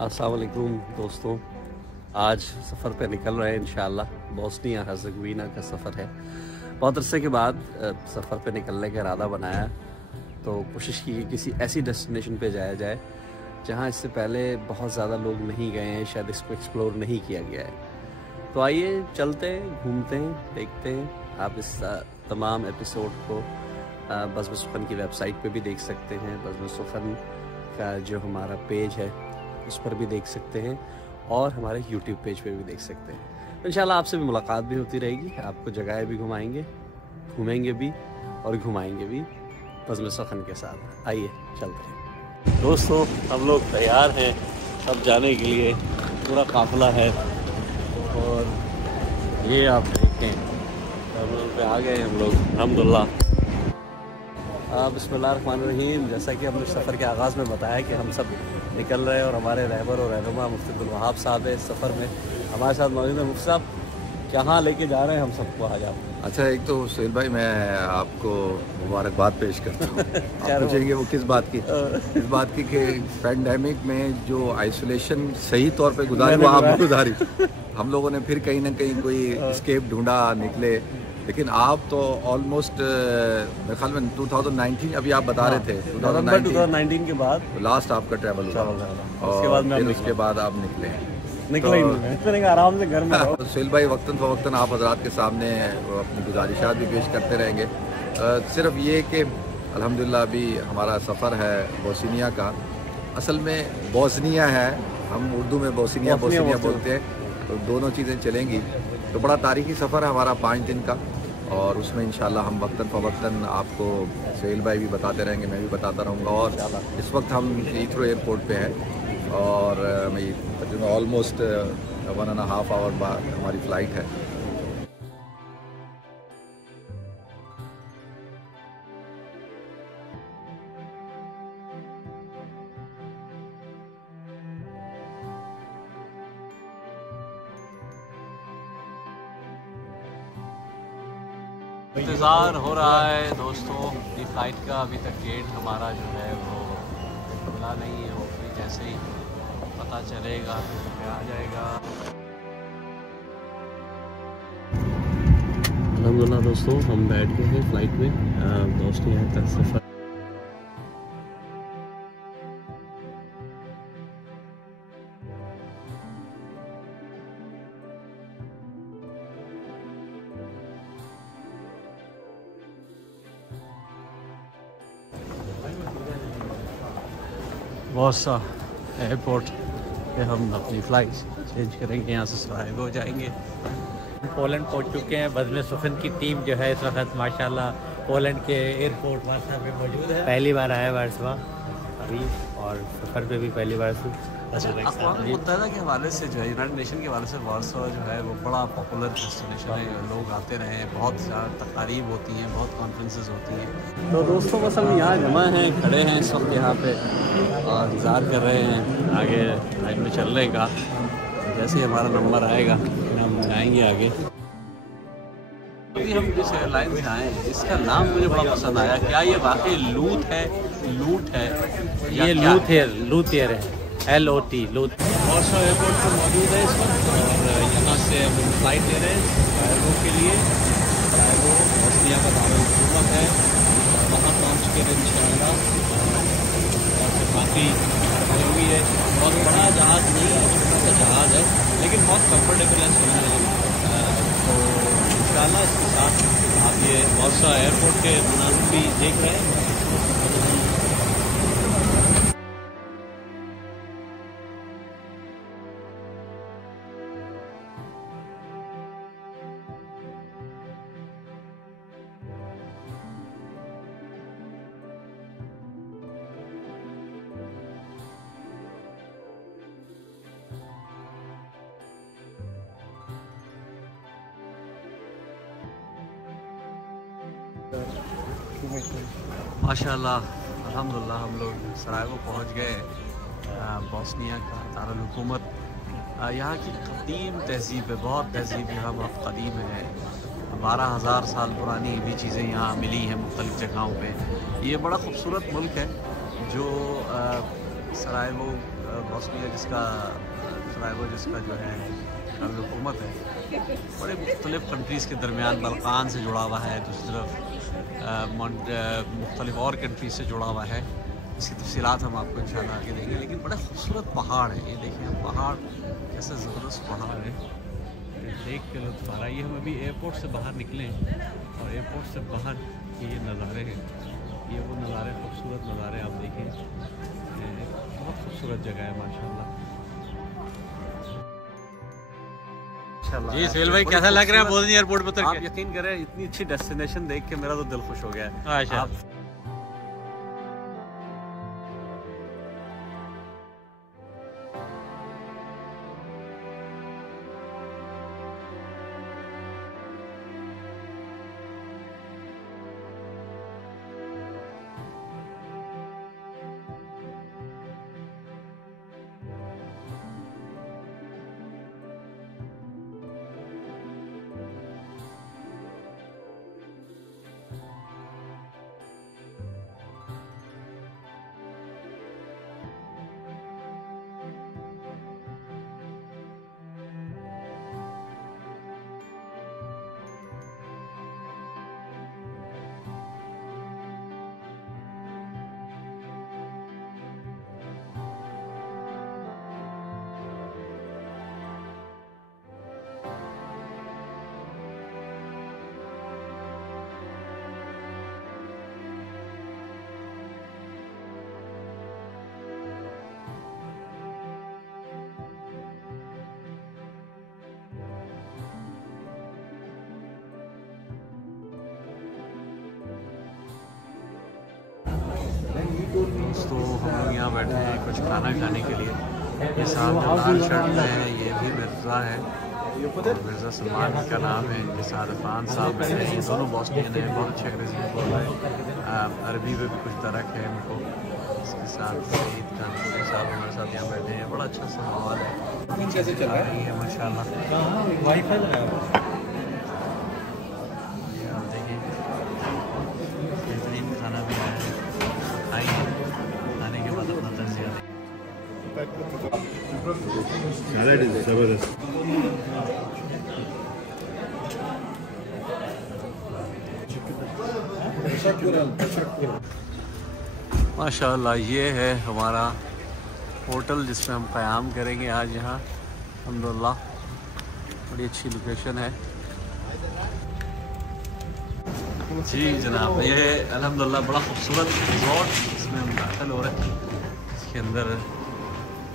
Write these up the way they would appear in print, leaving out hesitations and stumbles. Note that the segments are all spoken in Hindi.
अस्सलाम वालेकुम दोस्तों, आज सफ़र पे निकल रहे हैं इंशाअल्लाह। बोस्निया हर्ज़ेगोविना का सफ़र है। बहुत अरसे के बाद सफ़र पे निकलने का इरादा बनाया, तो कोशिश की कि किसी ऐसी डेस्टिनेशन पे जाया जाए जहाँ इससे पहले बहुत ज़्यादा लोग नहीं गए हैं, शायद इसको एक्सप्लोर नहीं किया गया है। तो आइए चलते हैं, घूमते हैं, देखते हैं। आप इस तमाम एपिसोड को बज़्म सुख़न की वेबसाइट पे भी देख सकते हैं। बज़्म सुख़न का जो हमारा पेज है उस पर भी देख सकते हैं और हमारे यूट्यूब पेज पे भी देख सकते हैं। इंशाल्लाह आपसे भी मुलाकात भी होती रहेगी, आपको जगह भी घुमाएंगे, घूमेंगे भी और घुमाएंगे भी बज़्म सुख़न के साथ। आइए चलते हैं दोस्तों, हम लोग तैयार हैं सब जाने के लिए, पूरा काफ़िला है। और ये आप देखें टर्मिनल पे आ गए हम लोग अल्हम्दुलिल्लाह। बिस्मिल्लाहिर्रहमानिर्रहीम। जैसा कि हमने सफ़र के आगाज़ में बताया कि हम सब निकल रहे हैं और हमारे रहबर और रहनुमा मुफ्ती अब्दुल वहाब साहब है इस सफ़र में हमारे साथ मौजूद है। मुफ्ती साहब, कहाँ लेके जा रहे हैं हम सबको आज आप? अच्छा, एक तो सुहेल भाई मैं आपको मुबारकबाद पेश करता हूँ। आप पूछेंगे वो किस बात की? इस बात की कि पैंडेमिक में जो आइसोलेशन सही तौर पे गुजारी वो आपने गुजारी। हम लोगों ने फिर कहीं ना कहीं कोई एस्केप ढूंढा, निकले, लेकिन आप तो ऑलमोस्ट मेरे ख्याल में 2019 अभी आप बता रहे थे 2019 के बाद लास्ट आपका ट्रैवल हुआ और उसके बाद आप निकले आराम से घर में रहो। सुहेल भाई वक्तन फ़वक्तन आप हज़रात के सामने अपनी गुजारिशात भी पेश करते रहेंगे। सिर्फ ये कि अल्हम्दुलिल्लाह अभी हमारा सफ़र है बोस्निया का। असल में बोस्निया है, हम उर्दू में बोस्निया बोलते हैं, तो दोनों चीज़ें चलेंगी। तो बड़ा तारीख़ी सफ़र है हमारा 5 दिन का, और उसमें इंशाल्लाह हम वक्तन फ़वक्तन आपको सुहेल भाई भी बताते रहेंगे, मैं भी बताता रहूँगा। और इस वक्त हम हीथ्रो एयरपोर्ट पे हैं और तकरीबन ऑलमोस्ट 1.5 आवर बाद हमारी फ़्लाइट है। इंतज़ार हो रहा है दोस्तों ये फ़्लाइट का। अभी तक गेट हमारा जो है वो खुला नहीं है, वो फिर जैसे ही पता चलेगा तो आ जाएगा। अल्हम्दुलिल्लाह दोस्तों, हम बैठ गए हैं फ़्लाइट में दोस्तों यहाँ तक सफ़र। बॉसा एयरपोर्ट पे हम अपनी फ़्लाइट चेंज करेंगे, यहाँ से सरायगो जाएंगे। पोलैंड पहुंच चुके हैं। बज़्म सुख़न की टीम जो है इस वक्त माशाल्लाह पोलैंड के एयरपोर्ट वारसा में मौजूद है। पहली बार आया वारसा अभी, और सफ़र पे भी पहली बार से। अच्छा, अक़वाम मुत्तहिदा के हवाले से जो है, यूनाइटेड नेशन के हवाले से वारसा जो है वो बड़ा पॉपुलर डेस्टिनेशन है। लोग आते रहे हैं, बहुत ज़्यादा तकारीब होती हैं, बहुत कॉन्फ्रेंसेस होती हैं। तो दोस्तों बस हम यहाँ जमा हैं, खड़े हैं इस वक्त यहाँ पे और इंतज़ार कर रहे हैं आगे लाइन में चलने का। जैसे ही हमारा नंबर आएगा हम जाएंगे आगे। अभी हम जिस एयरलाइन से आए हैं इसका नाम मुझे बड़ा पसंद आया। क्या ये वाकई लूट है? ये लूट एयर है, LOT लूट। वारसा एयरपोर्ट पर मौजूद है इस वक्त और यहाँ से हम फ़्लाइट ले रहे हैं सरायगो के लिए। सरायगो बोस्निया का दारुल-ए-हुकूमत है, वहाँ पहुँच कर इंशाअल्लाह और फिर बाकी हुई है। बहुत बड़ा जहाज़ नहीं है, छोटा सा जहाज़ है, लेकिन बहुत कम्फर्टेबल है सोने में। तो इंशाअल्लाह इसके साथ आप ये वारसा एयरपोर्ट के मनाज़िर भी देख रहे हैं। माशाल्लाह अल्हम्दुलिल्लाह हम लोग सरायगो पहुंच गए। बोस्निया का दारुल-ए-हुकूमत, यहाँ की कदीम तहज़ीब है, बहुत तहज़ीब यहाँ बहुत कदीम है। 12,000 साल पुरानी भी चीज़ें यहाँ मिली हैं मुख्तलिफ़ जगहों पे। ये बड़ा ख़ूबसूरत मुल्क है जो सरायगो बॉस्निया जिसका सरायवो जिसका जो है हुकूमत है बड़े मुख्तलिफ़ कंट्रीज़ के दरमियान बल्कान से जुड़ा हुआ है, दूसरी तरफ मुख्तलिफ़ और कंट्रीज से जुड़ा हुआ है। इसकी तफसीलात हम आपको इंशाल्लाह आगे देंगे। लेकिन बड़े खूबसूरत पहाड़ है, ये देखिए पहाड़ कैसे ज़बरदस्त पहाड़ है, देख के लुत्फ़ आ रहा है। ये हम अभी एयरपोर्ट से बाहर निकले और एयरपोर्ट से बाहर ये नज़ारे हैं, ये वो नज़ारे खूबसूरत नज़ारे आप देखें, बहुत खूबसूरत जगह है माशाल्लाह। जी सुहेल भाई कैसा लग रहा है बोस्निया एयरपोर्ट पर? आप यकीन करें इतनी अच्छी डेस्टिनेशन देख के मेरा तो दिल खुश हो गया है। आप दोस्तों हम लोग यहाँ बैठे हैं कुछ खाना खाने के लिए। ये साहब जो लाल शर्ट में है ये भी मिर्ज़ा है, मिर्ज़ा सलमान का नाम है। इनके साथ अफान साहब बैठे हैं, ये दोनों बॉस्नियन हैं, बहुत अच्छे अंग्रेजी में बोल रहे हैं, अरबी में भी कुछ तरक है इनको। इसके साथ सईद खान साहब हमारे साथ यहाँ बैठे हैं, बड़ा अच्छा सा माहौल है, कैसे चल रहा है माशाल्लाह। ये आप देखिए बेहतरीन खाना भी आया है, आइए खाने के बाद अपना तजिया दें। माशाल्लाह ये है हमारा होटल जिसमें हम क़याम करेंगे आज यहाँ। अल्हम्दुलिल्लाह बड़ी अच्छी लोकेशन है। जी जनाब ये है अल्हम्दुलिल्लाह बड़ा खूबसूरत रिजॉर्ट, इसमें हम दाखिल हो रहे हैं। इसके अंदर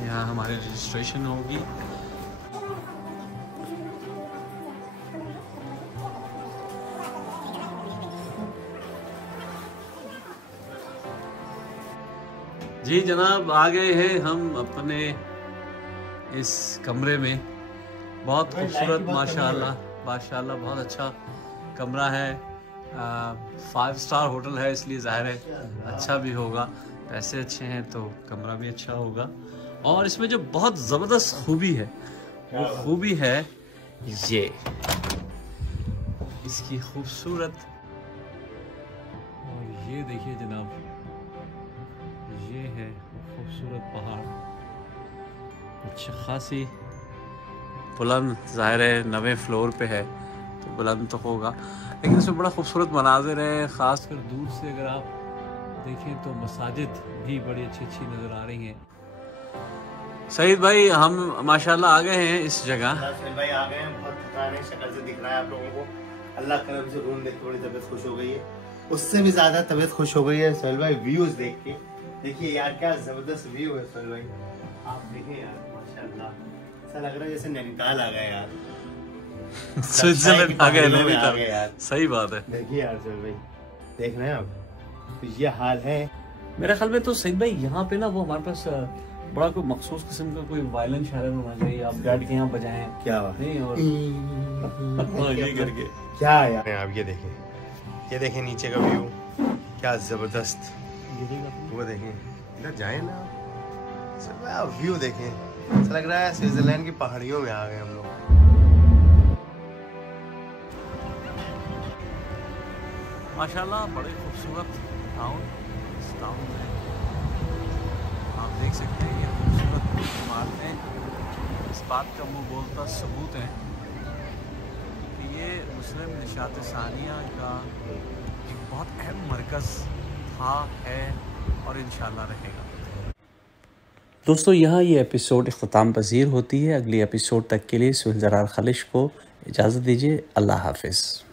यहाँ हमारी रजिस्ट्रेशन होगी। जी जनाब आ गए हैं हम अपने इस कमरे में, बहुत खूबसूरत माशाल्लाह माशाल्लाह बहुत अच्छा कमरा है। 5 स्टार होटल है इसलिए ज़ाहिर है अच्छा भी होगा, पैसे अच्छे हैं तो कमरा भी अच्छा होगा। और इसमें जो बहुत ज़बरदस्त खूबी है वो खूबी है ये इसकी खूबसूरत, और ये देखिए जनाब ये है खूबसूरत पहाड़, अच्छी खासी बुलंद, ज़ाहिर है 9वें फ्लोर पे है तो बुलंद तो होगा, लेकिन इसमें बड़ा खूबसूरत मनाजिर है। ख़ासकर दूर से अगर आप देखें तो मसाजिद भी बड़ी अच्छी अच्छी नज़र आ रही हैं। सईद भाई हम माशाल्लाह आ गए हैं इस जगह। सईद भाई आ गए हैं, बहुत थकान है, शक्ल से दिख रहा है आप लोगों को। अल्लाह करम से रूम देख के बड़ी तबीयत खुश हो गई है, उससे भी ज्यादा तबीयत खुश हो गई है सईद भाई व्यूज देख के। देखिए यार क्या जबरदस्त व्यू है सईद भाई, आप देखें यार माशाल्लाह, ऐसा लग रहा है जैसे नैनीताल आ गए यार, स्विट्जरलैंड आ गए नैनीताल यार। सही बात है। देखिए यार सईद भाई देख रहे हैं आप, तो ये हाल है। मेरे ख्याल में तो सईद भाई यहाँ पे ना वो हमारे पास बड़ा कोई मखसूस किस्म का कोई वायलेंट शायर होना चाहिए, आप बैठ के यहाँ बजाएं क्या बात नहीं और ये करके क्या यार। आप ये देखें नीचे का व्यू क्या जबरदस्त, वो देखें इधर जाए ना आप, व्यू देखें ऐसा लग रहा है स्विट्जरलैंड की पहाड़ियों में आ गए हम लोग। माशाल्लाह बड़े खूबसूरत टाउन, इस टाउन में आप देख सकते हैं ये खूबसूरत बात का मुँह बोलता सबूत है कि ये मुस्लिम निशात सानिया का एक बहुत अहम मरकज़ था, है और इंशाल्लाह रहेगा। दोस्तों यहाँ ये एपिसोड इख्तिताम पज़ीर होती है। अगली एपिसोड तक के लिए सुहेल ज़रार ख़लिश को इजाज़त दीजिए। अल्लाह हाफ़िज़।